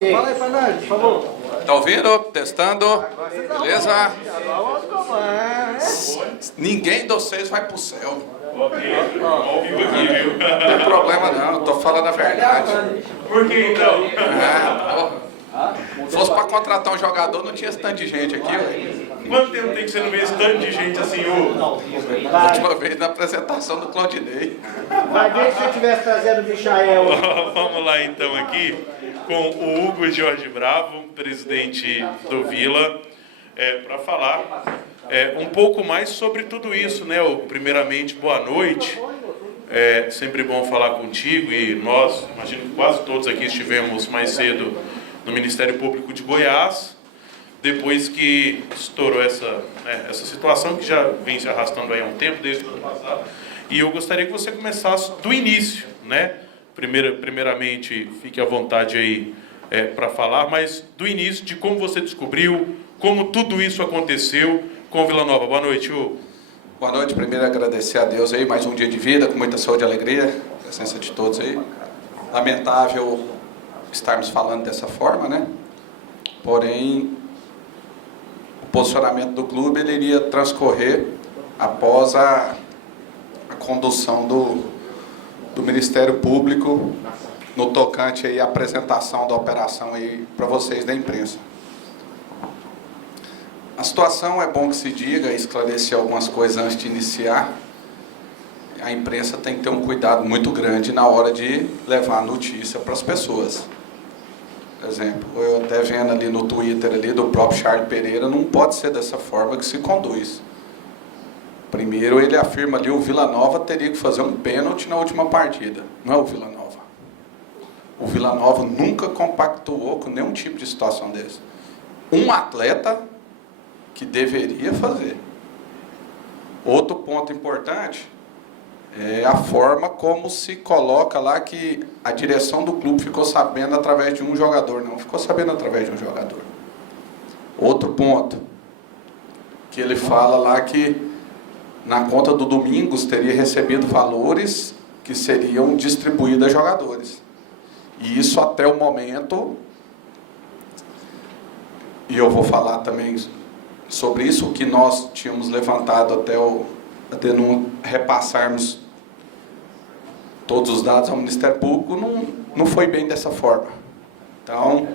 Fala aí pra nós, por favor. Tá ouvindo? Testando. Beleza? Ninguém de vocês vai pro céu. Não tem problema não, eu tô falando a verdade. Por que então? Se fosse pra contratar um jogador, não tinha esse tanto de gente aqui, ué. Quanto tempo tem que você não vê esse tanto de gente assim, A última vez na apresentação do Claudinei. Vai ver se eu estivesse trazendo o Michael. Vamos lá então aqui com o Hugo Jorge Bravo, presidente do Vila, para falar um pouco mais sobre tudo isso, né? Primeiramente, boa noite. É sempre bom falar contigo e nós, imagino que quase todos aqui estivemos mais cedo no Ministério Público de Goiás, depois que estourou essa situação que já vem se arrastando aí há um tempo, desde o ano passado. E eu gostaria que você começasse do início, né? Primeiramente, fique à vontade aí para falar, mas do início, de como você descobriu, como tudo isso aconteceu com Vila Nova. Boa noite, Hugo. Boa noite, primeiro agradecer a Deus aí, mais um dia de vida, com muita saúde e alegria, presença de todos aí. Lamentável estarmos falando dessa forma, né? Porém, o posicionamento do clube ele iria transcorrer após a condução do Ministério Público no tocante aí à apresentação da operação aí para vocês da imprensa. A situação, é bom que se diga, esclarecer algumas coisas antes de iniciar. A imprensa tem que ter um cuidado muito grande na hora de levar a notícia para as pessoas. Por exemplo, eu até vendo ali no Twitter ali do próprio Charles Pereira, não pode ser dessa forma que se conduz. Primeiro ele afirma ali o Vila Nova teria que fazer um pênalti na última partida. Não é o Vila Nova. O Vila Nova nunca compactuou com nenhum tipo de situação dessa. Um atleta que deveria fazer. Outro ponto importante é a forma como se coloca lá que a direção do clube ficou sabendo através de um jogador. Não ficou sabendo através de um jogador. Outro ponto, que ele fala lá que na conta do Domingos teria recebido valores que seriam distribuídos a jogadores. E isso até o momento, e eu vou falar também sobre isso, o que nós tínhamos levantado até não repassarmos todos os dados ao Ministério Público, não foi bem dessa forma. Então,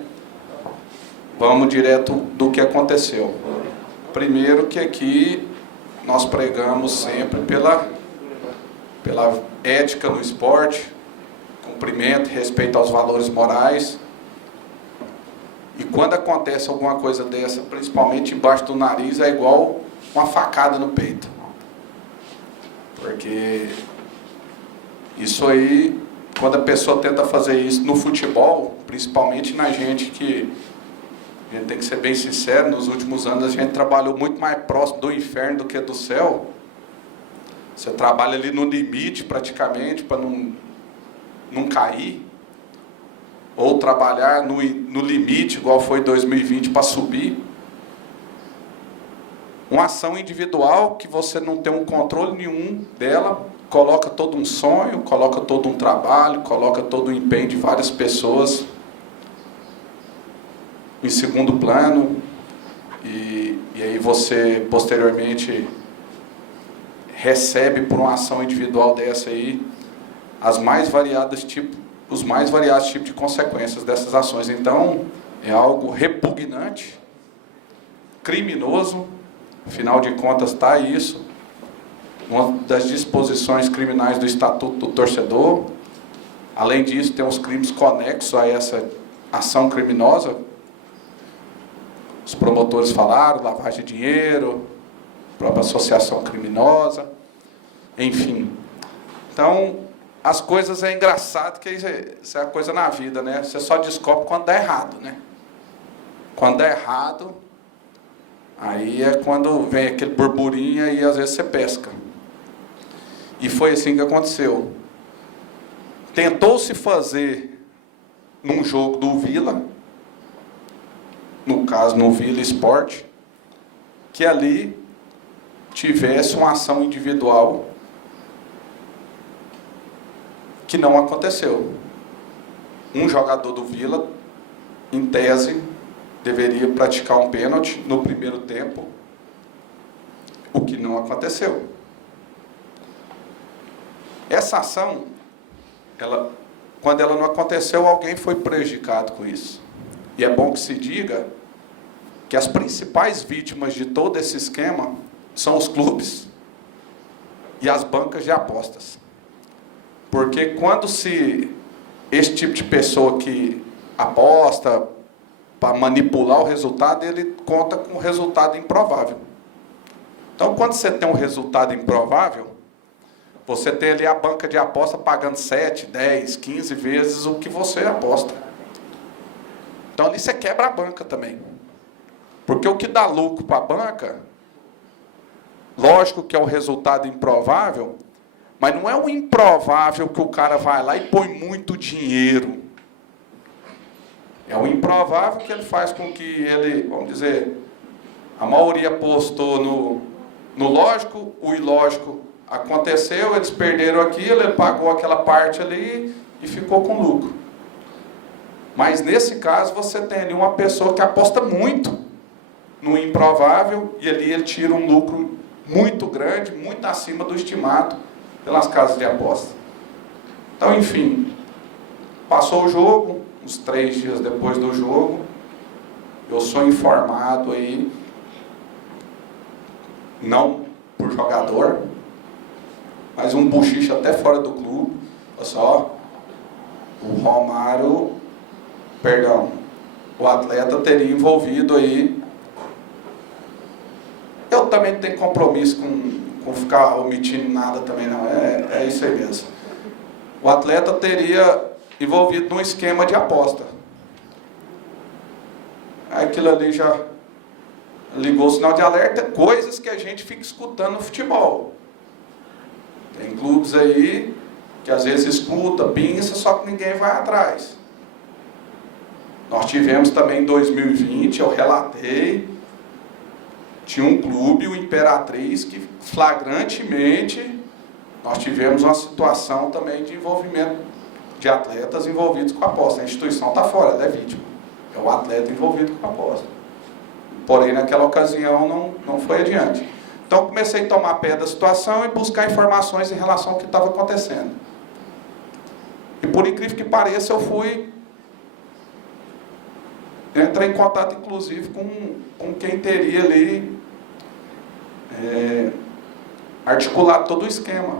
vamos direto do que aconteceu. Primeiro que aqui nós pregamos sempre pela ética no esporte, cumprimento, respeito aos valores morais. E quando acontece alguma coisa dessa, principalmente embaixo do nariz, é igual uma facada no peito. Porque isso aí, quando a pessoa tenta fazer isso no futebol, principalmente na gente que, a gente tem que ser bem sincero, nos últimos anos a gente trabalhou muito mais próximo do inferno do que do céu. Você trabalha ali no limite praticamente para não cair. Ou trabalhar no limite, igual foi 2020, para subir. Uma ação individual que você não tem um controle nenhum dela, coloca todo um sonho, coloca todo um trabalho, coloca todo o empenho de várias pessoas em segundo plano. E aí você, posteriormente, recebe por uma ação individual dessa aí os mais variados tipos de consequências dessas ações. Então, é algo repugnante, criminoso, afinal de contas está isso, uma das disposições criminais do Estatuto do Torcedor. Além disso, tem os crimes conexos a essa ação criminosa. Os promotores falaram, lavagem de dinheiro, própria associação criminosa, enfim. Então, as coisas é engraçado, que isso é a coisa na vida, né? Você só descobre quando dá errado, né? Quando dá errado, aí é quando vem aquele burburinho e às vezes você pesca. E foi assim que aconteceu. Tentou-se fazer num jogo do Vila, no caso no Vila Esporte, que ali tivesse uma ação individual que não aconteceu. Um jogador do Vila em tese, deveria praticar um pênalti no primeiro tempo, o que não aconteceu. Essa ação, quando ela não aconteceu, alguém foi prejudicado com isso. E é bom que se diga que as principais vítimas de todo esse esquema são os clubes e as bancas de apostas. Porque quando esse tipo de pessoa que aposta para manipular o resultado, ele conta com um resultado improvável. Então, quando você tem um resultado improvável, você tem ali a banca de aposta pagando 7, 10, 15 vezes o que você aposta. Então, ali você quebra a banca também. Porque o que dá lucro para a banca, lógico que é um resultado improvável, mas não é um improvável que o cara vai lá e põe muito dinheiro. É um improvável que ele faz com que ele, vamos dizer, a maioria apostou no lógico, o ilógico aconteceu, eles perderam aquilo, ele pagou aquela parte ali e ficou com lucro. Mas nesse caso você tem ali uma pessoa que aposta muito no improvável e ali ele tira um lucro muito grande, muito acima do estimado pelas casas de aposta. Então, enfim, passou o jogo, uns 3 dias depois do jogo, eu sou informado aí, não por jogador, mas um bochiche até fora do clube, só o Romário, perdão, o atleta teria envolvido aí. Eu também não tenho compromisso com ficar omitindo nada também não, é isso aí mesmo. O atleta teria envolvido num esquema de aposta. Aquilo ali já ligou o sinal de alerta, coisas que a gente fica escutando no futebol. Tem clubes aí que às vezes escuta, pinça, só que ninguém vai atrás. Nós tivemos também em 2020, eu relatei, tinha um clube, o Imperatriz, que flagrantemente nós tivemos uma situação também de envolvimento de atletas envolvidos com a aposta. A instituição está fora, ela é vítima. É o atleta envolvido com a aposta. Porém, naquela ocasião não foi adiante. Então, comecei a tomar pé da situação e buscar informações em relação ao que estava acontecendo. E, por incrível que pareça, eu entrei em contato, inclusive, com quem teria ali articulado todo o esquema.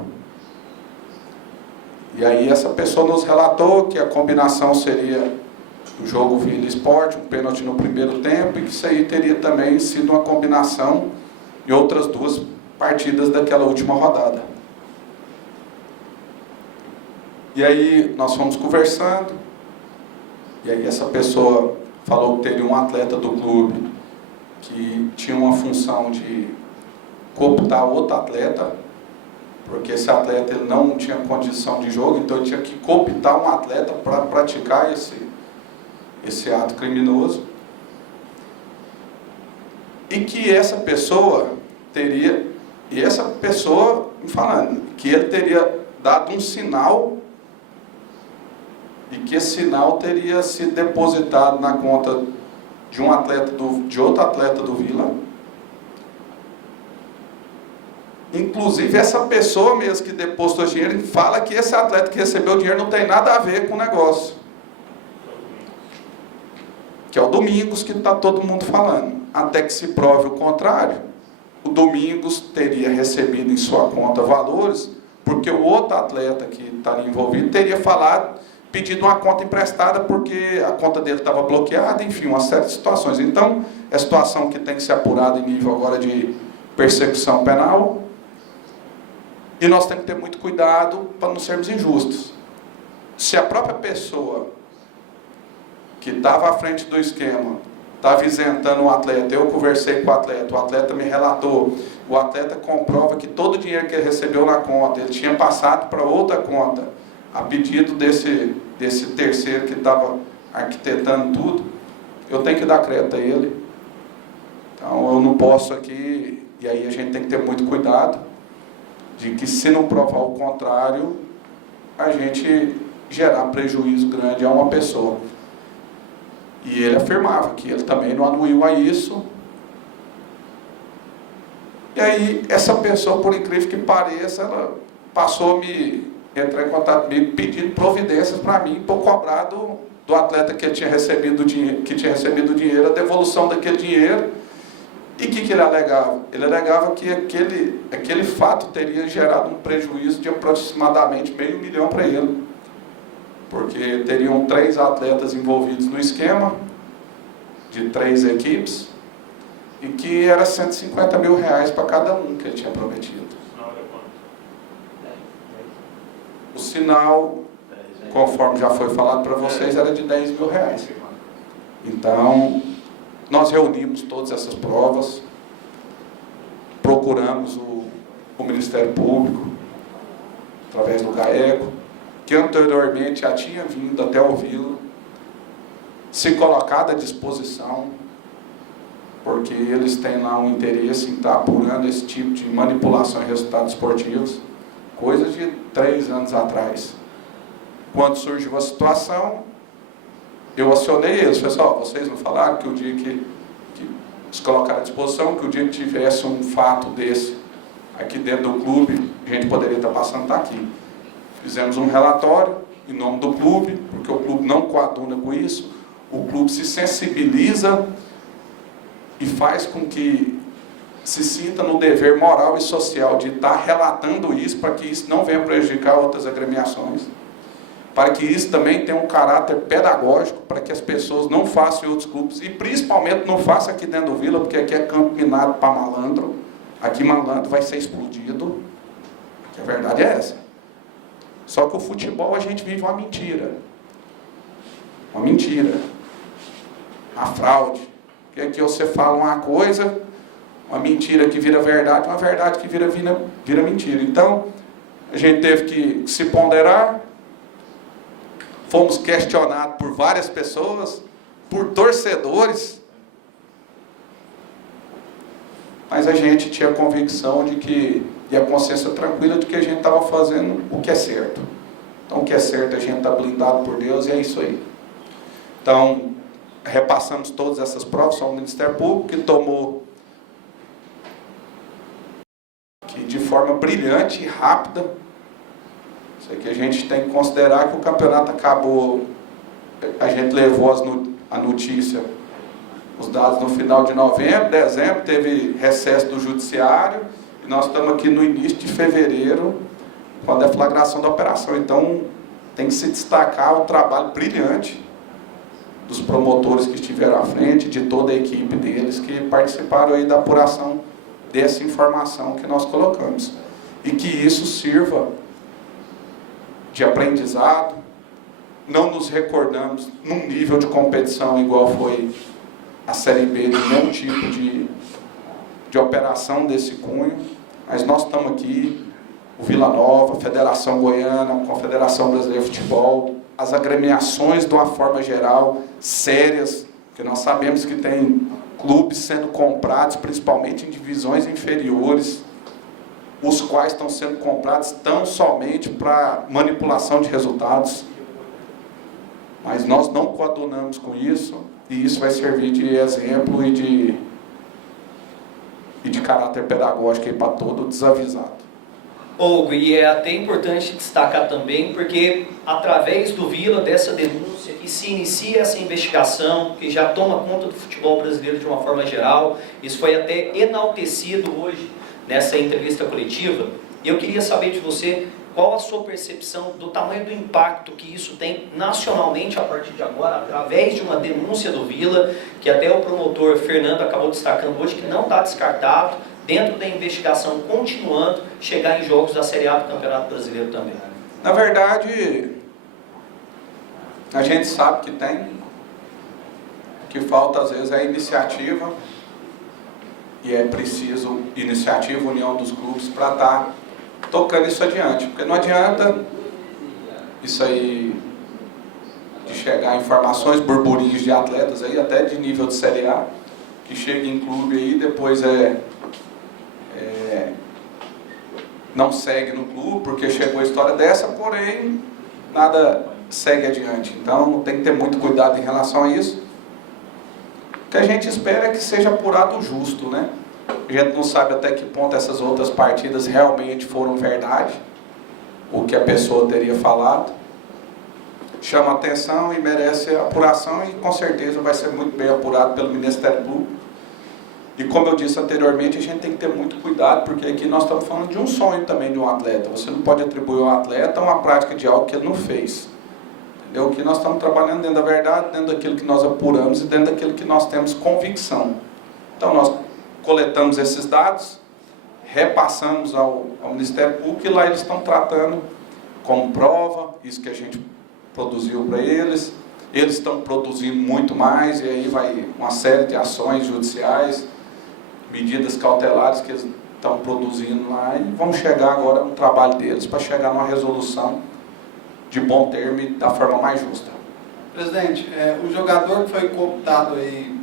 E aí essa pessoa nos relatou que a combinação seria o jogo Vila Esporte, um pênalti no primeiro tempo, e que isso aí teria também sido uma combinação em outras 2 partidas daquela última rodada. E aí nós fomos conversando, e aí essa pessoa falou que teria um atleta do clube que tinha uma função de cooptar outro atleta, porque esse atleta ele não tinha condição de jogo, então ele tinha que cooptar um atleta para praticar esse ato criminoso. E que essa pessoa teria, e essa pessoa me falando, que ele teria dado um sinal, e que esse sinal teria sido depositado na conta de um atleta de outro atleta do Vila. Inclusive, essa pessoa mesmo que depositou dinheiro fala que esse atleta que recebeu o dinheiro não tem nada a ver com o negócio. Que é o Domingos que está todo mundo falando. Até que se prove o contrário, o Domingos teria recebido em sua conta valores, porque o outro atleta que está ali envolvido teria pedido uma conta emprestada porque a conta dele estava bloqueada, enfim, uma série de situações. Então, é situação que tem que ser apurada em nível agora de persecução penal. E nós temos que ter muito cuidado para não sermos injustos. Se a própria pessoa que estava à frente do esquema estava isentando o atleta, eu conversei com o atleta me relatou, o atleta comprova que todo o dinheiro que ele recebeu na conta, ele tinha passado para outra conta, a pedido desse terceiro que estava arquitetando tudo, eu tenho que dar crédito a ele. Então eu não posso aqui, e aí a gente tem que ter muito cuidado, de que se não provar o contrário, a gente gerar prejuízo grande a uma pessoa. E ele afirmava que ele também não anuiu a isso. E aí, essa pessoa, por incrível que pareça, ela passou a entrar em contato comigo pedindo providências para mim, para eu cobrar do atleta que tinha recebido dinheiro, a devolução daquele dinheiro. E o que ele alegava? Ele alegava que aquele fato teria gerado um prejuízo de aproximadamente R$500 mil para ele. Porque teriam 3 atletas envolvidos no esquema, de 3 equipes, e que era R$150 mil para cada um que ele tinha prometido. O sinal, conforme já foi falado para vocês, era de R$10 mil. Então, nós reunimos todas essas provas, procuramos o Ministério Público, através do GAECO, que anteriormente já tinha vindo até o Vila, se colocado à disposição, porque eles têm lá um interesse em estar apurando esse tipo de manipulação em resultados esportivos, coisa de 3 anos atrás. Quando surgiu a situação, eu acionei eles, pessoal, vocês não falaram que o dia que se colocaram à disposição, que o dia que tivesse um fato desse aqui dentro do clube, a gente poderia estar passando, está aqui. Fizemos um relatório em nome do clube, porque o clube não coaduna com isso, o clube se sensibiliza e faz com que se sinta no dever moral e social de estar relatando isso, para que isso não venha prejudicar outras agremiações, para que isso também tenha um caráter pedagógico, para que as pessoas não façam em outros clubes, e principalmente não façam aqui dentro do Vila, porque aqui é campo minado para malandro, aqui malandro vai ser explodido, que a verdade é essa. Só que o futebol a gente vive uma mentira, a fraude, porque aqui você fala uma coisa, uma mentira que vira verdade, uma verdade que vira mentira. Então, a gente teve que se ponderar, fomos questionados por várias pessoas, por torcedores, mas a gente tinha a convicção de que, e a consciência tranquila de que a gente estava fazendo o que é certo. Então, o que é certo, a gente está blindado por Deus, e é isso aí. Então, repassamos todas essas provas ao Ministério Público, que tomou de forma brilhante e rápida. Isso aqui a gente tem que considerar que o campeonato acabou, a gente levou a notícia, os dados no final de novembro, dezembro, teve recesso do judiciário, e nós estamos aqui no início de fevereiro, com a deflagração da operação. Então, tem que se destacar o trabalho brilhante dos promotores que estiveram à frente, de toda a equipe deles, que participaram aí da apuração dessa informação que nós colocamos. E que isso sirva de aprendizado. Não nos recordamos num nível de competição igual foi a Série B, de nenhum tipo de operação desse cunho, mas nós estamos aqui, o Vila Nova, a Federação Goiana, a Confederação Brasileira de Futebol, as agremiações de uma forma geral, sérias, porque nós sabemos que tem clubes sendo comprados, principalmente em divisões inferiores, os quais estão sendo comprados tão somente para manipulação de resultados. Mas nós não coadunamos com isso, e isso vai servir de exemplo e de caráter pedagógico para todo desavisado. Hugo, e é até importante destacar também, porque através do Vila, dessa denúncia, que se inicia essa investigação, que já toma conta do futebol brasileiro de uma forma geral, isso foi até enaltecido hoje nessa entrevista coletiva. Eu queria saber de você qual a sua percepção do tamanho do impacto que isso tem nacionalmente a partir de agora, através de uma denúncia do Vila, que até o promotor Fernando acabou destacando hoje, que não está descartado, dentro da investigação, continuando, chegar em jogos da Série A do Campeonato Brasileiro também. Na verdade, a gente sabe que tem, o que falta às vezes é a iniciativa, e é preciso iniciativa, união dos clubes para estar tocando isso adiante, porque não adianta isso aí de chegar a informações, burburinhos de atletas aí, até de nível de Série A, que chega em clube aí, depois não segue no clube, porque chegou a história dessa, porém, nada segue adiante. Então, tem que ter muito cuidado em relação a isso. que a gente espera é que seja apurado o justo, né? A gente não sabe até que ponto essas outras partidas realmente foram verdade, o que a pessoa teria falado. Chama atenção e merece apuração e com certeza vai ser muito bem apurado pelo Ministério Público. E como eu disse anteriormente, a gente tem que ter muito cuidado, porque aqui nós estamos falando de um sonho também de um atleta. Você não pode atribuir ao atleta uma prática de algo que ele não fez. Entendeu? Que nós estamos trabalhando dentro da verdade, dentro daquilo que nós apuramos e dentro daquilo que nós temos convicção. Então nós coletamos esses dados, repassamos ao Ministério Público e lá eles estão tratando como prova, isso que a gente produziu para eles. Eles estão produzindo muito mais e aí vai uma série de ações judiciais, medidas cautelares que eles estão produzindo lá e vamos chegar agora no trabalho deles para chegar numa resolução de bom termo e da forma mais justa. Presidente, o jogador que foi cooptado aí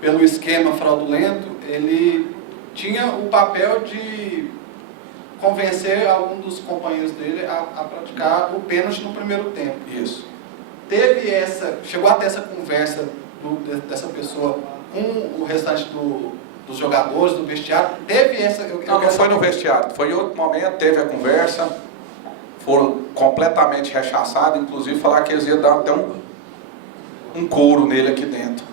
pelo esquema fraudulento, ele tinha o papel de convencer algum dos companheiros dele a praticar o pênalti no primeiro tempo. Isso. Chegou até essa conversa dessa pessoa com o restante dos jogadores, do vestiário? Teve essa... Não foi no vestiário, foi em outro momento, teve a conversa, foram completamente rechaçados, inclusive falaram que eles iam dar até um couro nele aqui dentro.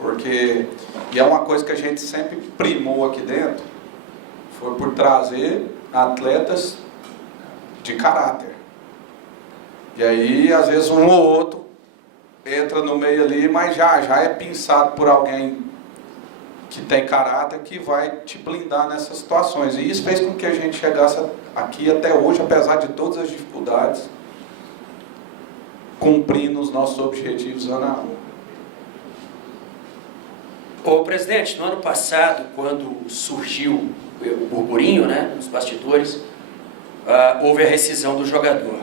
Porque, e é uma coisa que a gente sempre primou aqui dentro, foi por trazer atletas de caráter. E aí, às vezes, um ou outro entra no meio ali, mas já é pensado por alguém que tem caráter, que vai te blindar nessas situações. E isso fez com que a gente chegasse aqui até hoje, apesar de todas as dificuldades, cumprindo os nossos objetivos ano a ano. Ô presidente, no ano passado, quando surgiu o burburinho, né, nos bastidores, houve a rescisão do jogador.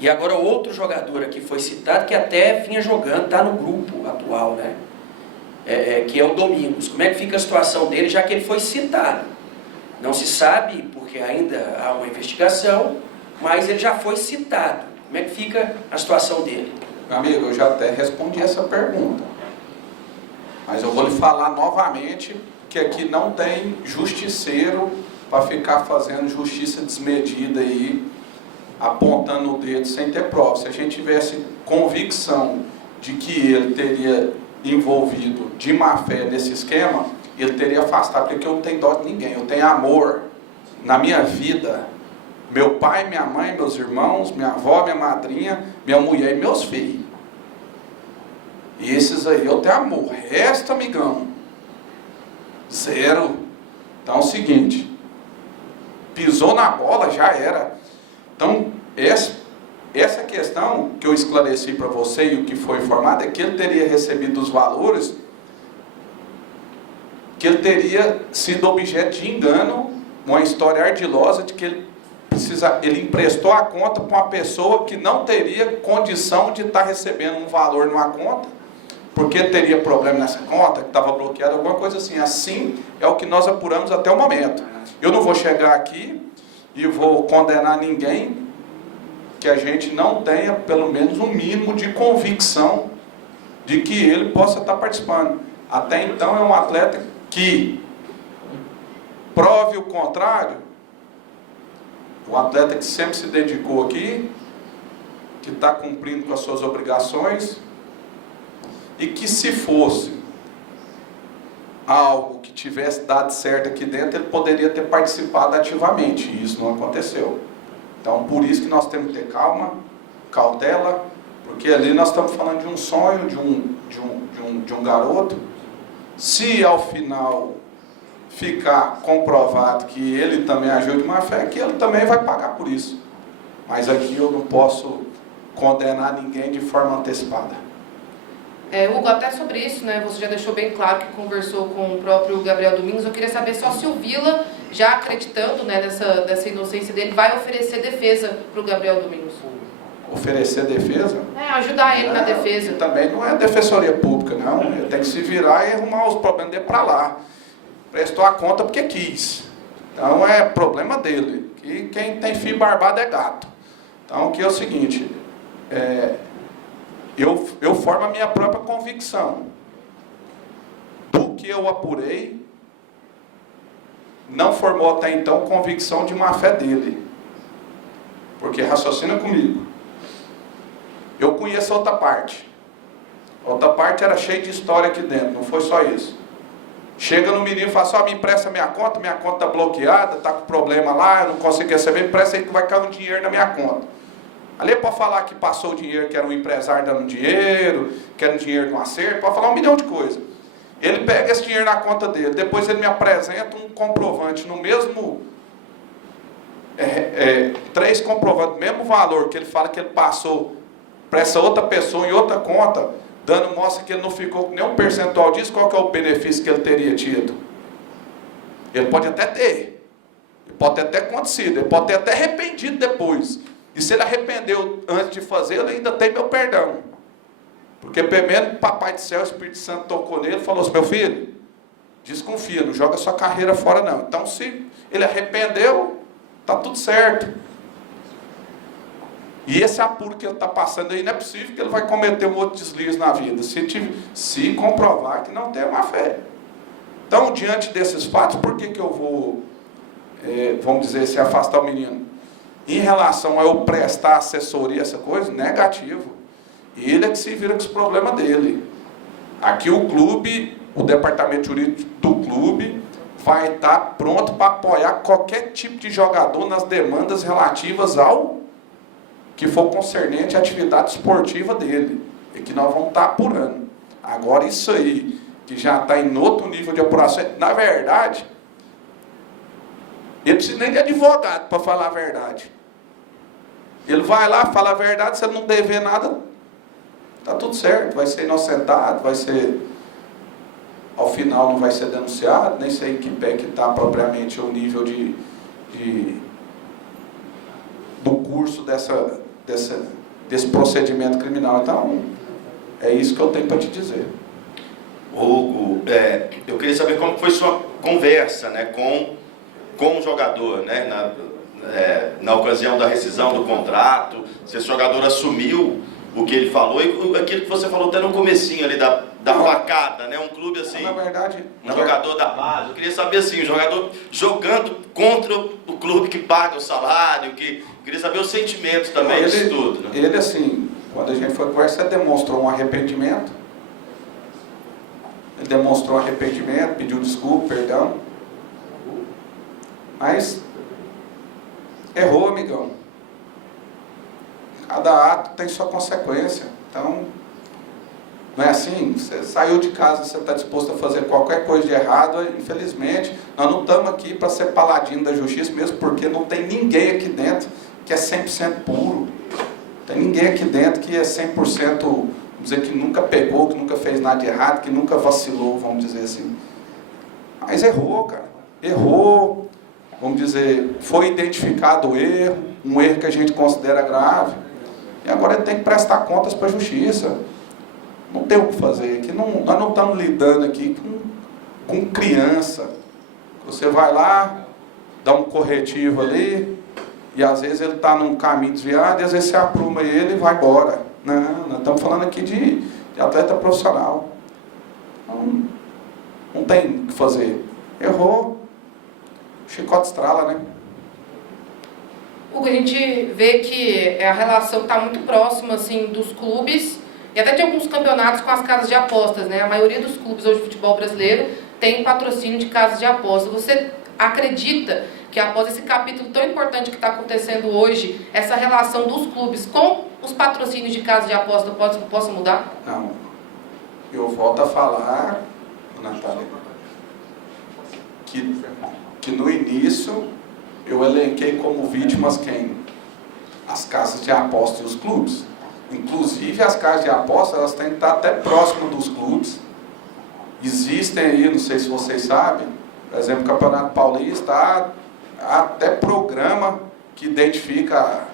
E agora outro jogador aqui foi citado, que até vinha jogando, está no grupo atual, né? Que é o Domingos. Como é que fica a situação dele, já que ele foi citado? Não se sabe, porque ainda há uma investigação, mas ele já foi citado. Como é que fica a situação dele? Meu amigo, eu já até respondi essa pergunta. Mas eu vou lhe falar novamente que aqui não tem justiceiro para ficar fazendo justiça desmedida aí, apontando o dedo sem ter prova. Se a gente tivesse convicção de que ele teria envolvido de má fé nesse esquema, ele teria afastado, porque eu não tenho dó de ninguém, eu tenho amor na minha vida. Meu pai, minha mãe, meus irmãos, minha avó, minha madrinha, minha mulher e meus filhos. E esses aí eu tenho amor. Resto, amigão, zero. Então é o seguinte, pisou na bola, já era. Então, essa questão que eu esclareci para você e o que foi informado é que ele teria recebido os valores, que ele teria sido objeto de engano, uma história ardilosa de que ele emprestou a conta para uma pessoa que não teria condição de estar recebendo um valor numa conta, porque teria problema nessa conta, que estava bloqueada, alguma coisa assim. Assim é o que nós apuramos até o momento. Eu não vou chegar aqui e vou condenar ninguém que a gente não tenha pelo menos um mínimo de convicção de que ele possa estar participando. Até então é um atleta que prove o contrário, um atleta que sempre se dedicou aqui, que está cumprindo com as suas obrigações, e que se fosse algo que tivesse dado certo aqui dentro, ele poderia ter participado ativamente, e isso não aconteceu. Então, por isso que nós temos que ter calma, cautela, porque ali nós estamos falando de um sonho, de um garoto. Se ao final ficar comprovado que ele também agiu de má fé, que ele também vai pagar por isso. Mas aqui eu não posso condenar ninguém de forma antecipada. Hugo, até sobre isso, né, você já deixou bem claro que conversou com o próprio Gabriel Domingos. Eu queria saber só se o Vila, já acreditando, né, dessa inocência dele, vai oferecer defesa para o Gabriel Domingos. Oferecer defesa? Ajudar ele na defesa. Também não é defensoria pública, não. Ele tem que se virar e arrumar os problemas dele para lá. Prestou a conta porque quis. Então é problema dele. Que quem tem fio barbado é gato. Então que é o seguinte, eu formo a minha própria convicção. que eu apurei, não formou até então convicção de má fé dele. Porque raciocina comigo. Eu conheço outra parte. Outra parte era cheia de história aqui dentro, não foi só isso. Chega no menino e fala assim, me empresta minha conta está bloqueada, está com problema lá, eu não consigo receber, me empresta aí que vai cair um dinheiro na minha conta. Ali é para falar que passou o dinheiro, que era um empresário dando dinheiro, que era um dinheiro no acerto, pode falar 1 milhão de coisas. Ele pega esse dinheiro na conta dele, depois ele me apresenta um comprovante no mesmo... 3 comprovantes, mesmo valor que ele fala que ele passou para essa outra pessoa em outra conta, dando mostra que ele não ficou com nenhum percentual disso, qual que é o benefício que ele teria tido? Ele pode até ter, ele pode ter até acontecido, ele pode ter até arrependido depois. E se ele arrependeu antes de fazer, ele ainda tem meu perdão. Porque pelo menos o Papai do Céu, o Espírito Santo tocou nele e falou assim, meu filho, desconfia, não joga sua carreira fora não. Então se ele arrependeu, está tudo certo. E esse apuro que ele está passando aí, não é possível que ele vai cometer um outro deslize na vida, se comprovar que não tem má fé. Então, diante desses fatos, por que eu vou, vamos dizer, se afastar o menino? Em relação a eu prestar assessoria, essa coisa, negativo. Ele é que se vira com os problemas dele. Aqui o clube, o departamento jurídico do clube, vai estar pronto para apoiar qualquer tipo de jogador nas demandas relativas ao que for concernente à atividade esportiva dele, e que nós vamos estar apurando. Agora isso aí, que já está em outro nível de apuração, na verdade, ele precisa nem de advogado para falar a verdade. Ele vai lá, fala a verdade, se ele não dever nada, está tudo certo, vai ser inocentado, vai ser, ao final não vai ser denunciado, nem sei em que pé que está propriamente o nível do curso desse procedimento criminal. Então, é isso que eu tenho para te dizer. Hugo, eu queria saber como foi sua conversa, né, com o jogador, né, na ocasião da rescisão do contrato, se esse jogador assumiu o que ele falou e aquilo que você falou até no comecinho ali da facada, né, um clube assim, na verdade, jogador da base. Eu queria saber assim, o jogador jogando contra o clube que paga o salário, eu queria saber o sentimento também disso tudo, né? Ele assim, quando a gente foi conversar, ele demonstrou um arrependimento. Ele demonstrou arrependimento, pediu desculpa, perdão. Mas errou, amigão. Cada ato tem sua consequência. Então, não é assim, você saiu de casa, você está disposto a fazer qualquer coisa de errado, infelizmente, nós não estamos aqui para ser paladino da justiça, mesmo porque não tem ninguém aqui dentro que é 100% puro. Não tem ninguém aqui dentro que é 100%, vamos dizer, que nunca pegou, que nunca fez nada de errado, que nunca vacilou, vamos dizer assim. Mas errou, cara. Errou, vamos dizer, foi identificado o erro, um erro que a gente considera grave, e agora ele tem que prestar contas para a justiça. Não tem o que fazer. Aqui nós não estamos lidando aqui com criança. Você vai lá, dá um corretivo ali, e às vezes ele está num caminho desviado, e às vezes você apruma ele e vai embora. Não, nós estamos falando aqui de atleta profissional. Não tem o que fazer. Errou, chicote estrala, né? Hugo, a gente vê que a relação está muito próxima assim, dos clubes e até de alguns campeonatos com as casas de apostas, né? A maioria dos clubes hoje de futebol brasileiro tem patrocínio de casas de apostas. Você acredita que após esse capítulo tão importante que está acontecendo hoje, essa relação dos clubes com os patrocínios de casas de aposta possa mudar? Não. Eu volto a falar, Natália, que no início eu elenquei como vítimas quem? As casas de apostas e os clubes. Inclusive as casas de apostas, elas têm que estar até próximo dos clubes. Existem aí, não sei se vocês sabem, por exemplo, o Campeonato Paulista, há até programa que identifica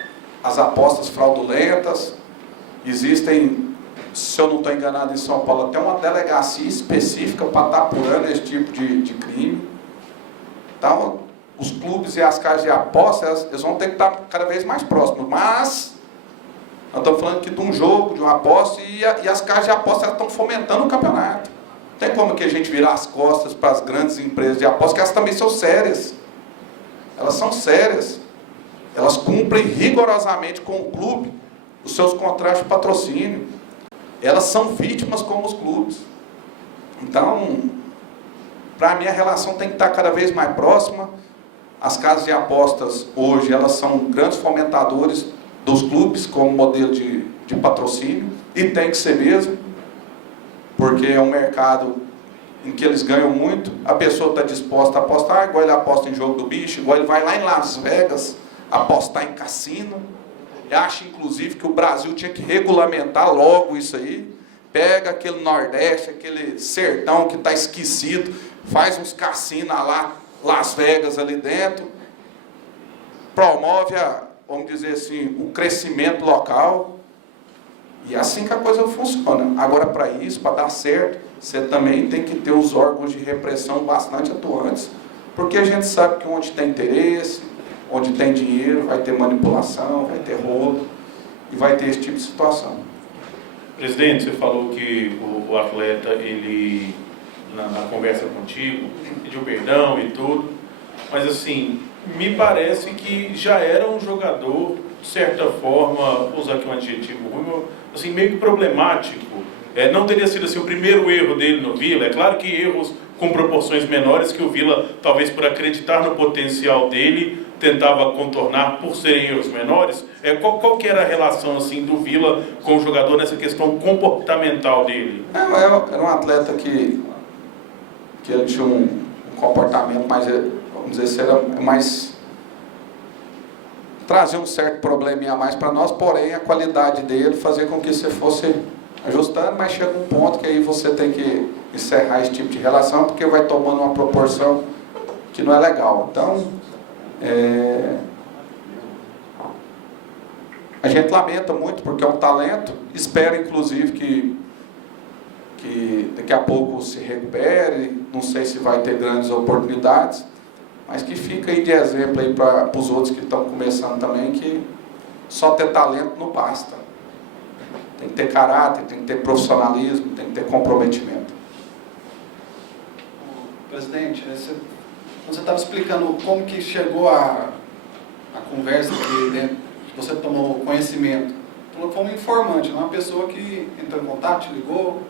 as apostas fraudulentas. Existem, se eu não estou enganado, em São Paulo, até uma delegacia específica para estar apurando esse tipo de crime. Então, os clubes e as casas de apostas, eles vão ter que estar cada vez mais próximos. Mas, nós estamos falando aqui de um jogo, de uma aposta, e as casas de apostas estão fomentando o campeonato. Não tem como que a gente virar as costas para as grandes empresas de apostas, que elas também são sérias. Elas são sérias. Elas cumprem rigorosamente com o clube os seus contratos de patrocínio. Elas são vítimas como os clubes. Então, para mim, a relação tem que estar cada vez mais próxima. As casas de apostas, hoje, elas são grandes fomentadores dos clubes como modelo de patrocínio, e tem que ser mesmo, porque é um mercado em que eles ganham muito. A pessoa está disposta a apostar, igual ele aposta em jogo do bicho, igual ele vai lá em Las Vegas apostar em cassino. Eu acho, inclusive, que o Brasil tinha que regulamentar logo isso aí. Pega aquele Nordeste, aquele sertão que está esquecido, faz uns cassinos lá, Las Vegas ali dentro, promove, vamos dizer assim, o crescimento local, e é assim que a coisa funciona. Agora, para isso, para dar certo, você também tem que ter os órgãos de repressão bastante atuantes, porque a gente sabe que onde tem interesse, onde tem dinheiro, vai ter manipulação, vai ter roubo, e vai ter esse tipo de situação. Presidente, você falou que o atleta, ele, na conversa contigo, pediu perdão e tudo, mas assim, me parece que já era um jogador, de certa forma, vou usar aqui um adjetivo ruim, assim, meio que problemático. Não teria sido assim, o primeiro erro dele no Vila. É claro que erros com proporções menores, que o Vila, talvez por acreditar no potencial dele, tentava contornar por serem erros menores. Qual que era a relação assim, do Vila com o jogador nessa questão comportamental dele? Era um atleta que ele tinha um comportamento mais, vamos dizer, se era mais, trazia um certo probleminha a mais para nós, porém a qualidade dele fazia com que você fosse ajustando, mas chega um ponto que aí você tem que encerrar esse tipo de relação, porque vai tomando uma proporção que não é legal. Então, a gente lamenta muito, porque é um talento, espera inclusive que daqui a pouco se recupere, não sei se vai ter grandes oportunidades, mas que fica aí de exemplo aí para os outros que estão começando também, que só ter talento não basta. Tem que ter caráter, tem que ter profissionalismo, tem que ter comprometimento. Presidente, quando você estava explicando como que chegou a conversa que você tomou conhecimento, falou que foi um informante, não uma pessoa que entrou em contato, te ligou,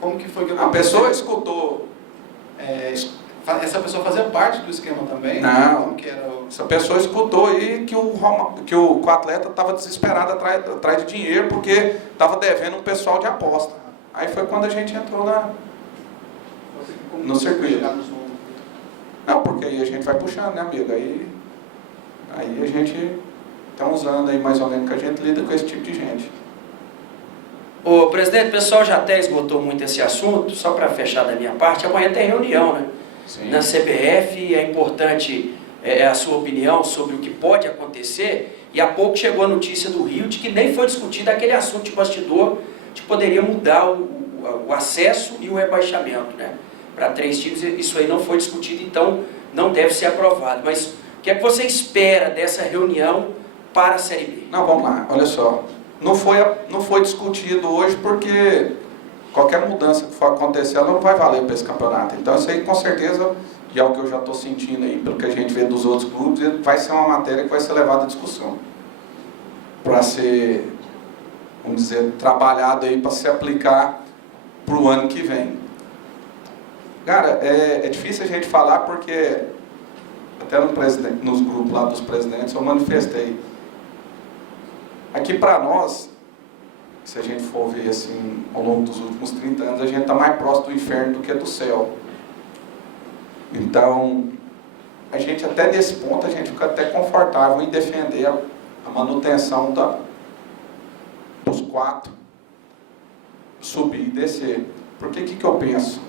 como que foi que aconteceu? A pessoa escutou. Essa pessoa fazia parte do esquema também? Não. Como que era Essa pessoa escutou aí que o atleta estava desesperado atrás de dinheiro, porque estava devendo um pessoal de aposta. Aí foi quando a gente entrou no circuito. Não, porque aí a gente vai puxando, né, amigo? Aí a gente está usando aí mais ou menos que a gente lida com esse tipo de gente. Ô, presidente, o pessoal já até esgotou muito esse assunto, só para fechar da minha parte, amanhã tem reunião, né? Sim. Na CBF, é importante a sua opinião sobre o que pode acontecer, e há pouco chegou a notícia do Rio de que nem foi discutido aquele assunto de bastidor, que poderia mudar o acesso e o rebaixamento, né? Para 3 times, isso aí não foi discutido, então não deve ser aprovado. Mas o que é que você espera dessa reunião para a Série B? Não, vamos lá, olha só. Não foi discutido hoje porque qualquer mudança que for acontecer, ela não vai valer para esse campeonato. Então isso aí com certeza, e é o que eu já estou sentindo aí, pelo que a gente vê dos outros clubes, vai ser uma matéria que vai ser levada à discussão. Para ser, vamos dizer, trabalhado aí, para se aplicar para o ano que vem. Cara, é difícil a gente falar porque até nos grupos lá dos presidentes eu manifestei. Aqui para nós, se a gente for ver assim, ao longo dos últimos 30 anos, a gente está mais próximo do inferno do que do céu. Então, a gente até nesse ponto, a gente fica até confortável em defender a manutenção dos 4, subir e descer. Porque o que eu penso?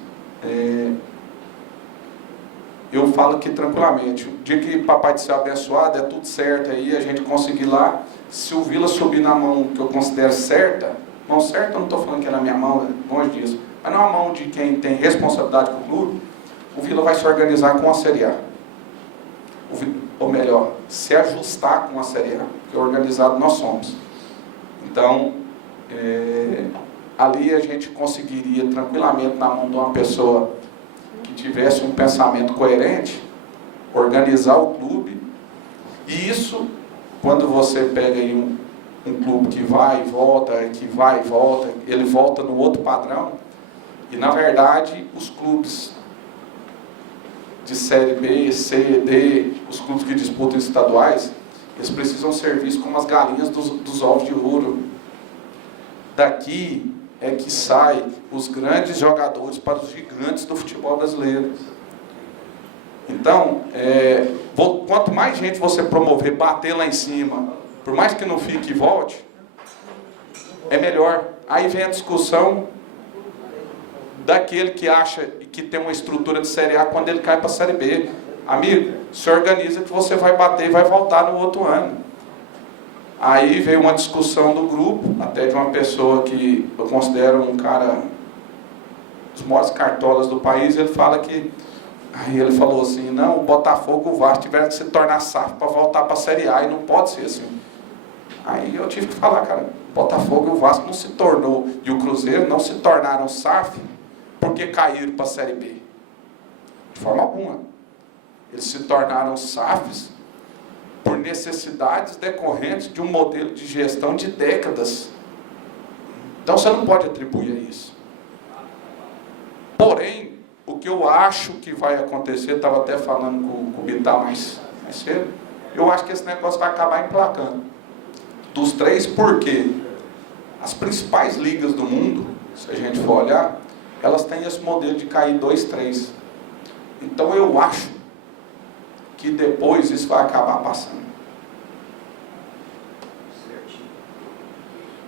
Eu falo aqui tranquilamente, o dia que Papai do Céu abençoado, é tudo certo aí, a gente conseguir lá, se o Vila subir na mão que eu considero certa, mão certa eu não estou falando que é na minha mão, longe disso, mas na mão de quem tem responsabilidade com o clube, o Vila vai se organizar com a Série A. Ou melhor, se ajustar com a Série A, porque organizado nós somos. Então, ali a gente conseguiria tranquilamente, na mão de uma pessoa que tivesse um pensamento coerente, organizar o clube. E isso, quando você pega aí um clube que vai e volta, ele volta no outro padrão. E, na verdade, os clubes de Série B, C, D, os clubes que disputam estaduais, eles precisam ser vistos como as galinhas dos ovos de ouro. Daqui é que saem os grandes jogadores para os gigantes do futebol brasileiro. Então, quanto mais gente você promover, bater lá em cima, por mais que não fique e volte, é melhor. Aí vem a discussão daquele que acha que tem uma estrutura de Série A quando ele cai para a Série B. Amigo, se organiza que você vai bater e vai voltar no outro ano. Aí veio uma discussão do grupo, até de uma pessoa que eu considero um cara dos maiores cartolas do país. Ele fala que... Aí ele falou assim, não, o Botafogo e o Vasco tiveram que se tornar SAF para voltar para a Série A, e não pode ser assim. Aí eu tive que falar, cara, o Botafogo e o Vasco não se tornou, e o Cruzeiro não se tornaram SAF porque caíram para a Série B. De forma alguma. Eles se tornaram SAFs por necessidades decorrentes de um modelo de gestão de décadas. Então você não pode atribuir a isso. Porém, o que eu acho que vai acontecer, estava até falando com o Bittar mais cedo, eu acho que esse negócio vai acabar emplacando. Dos três, por quê? As principais ligas do mundo, se a gente for olhar, elas têm esse modelo de cair 2, 3. Então eu acho que depois isso vai acabar passando.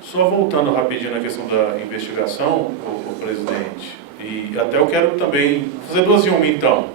Só voltando rapidinho na questão da investigação, o presidente, e até eu quero também fazer duas em uma então.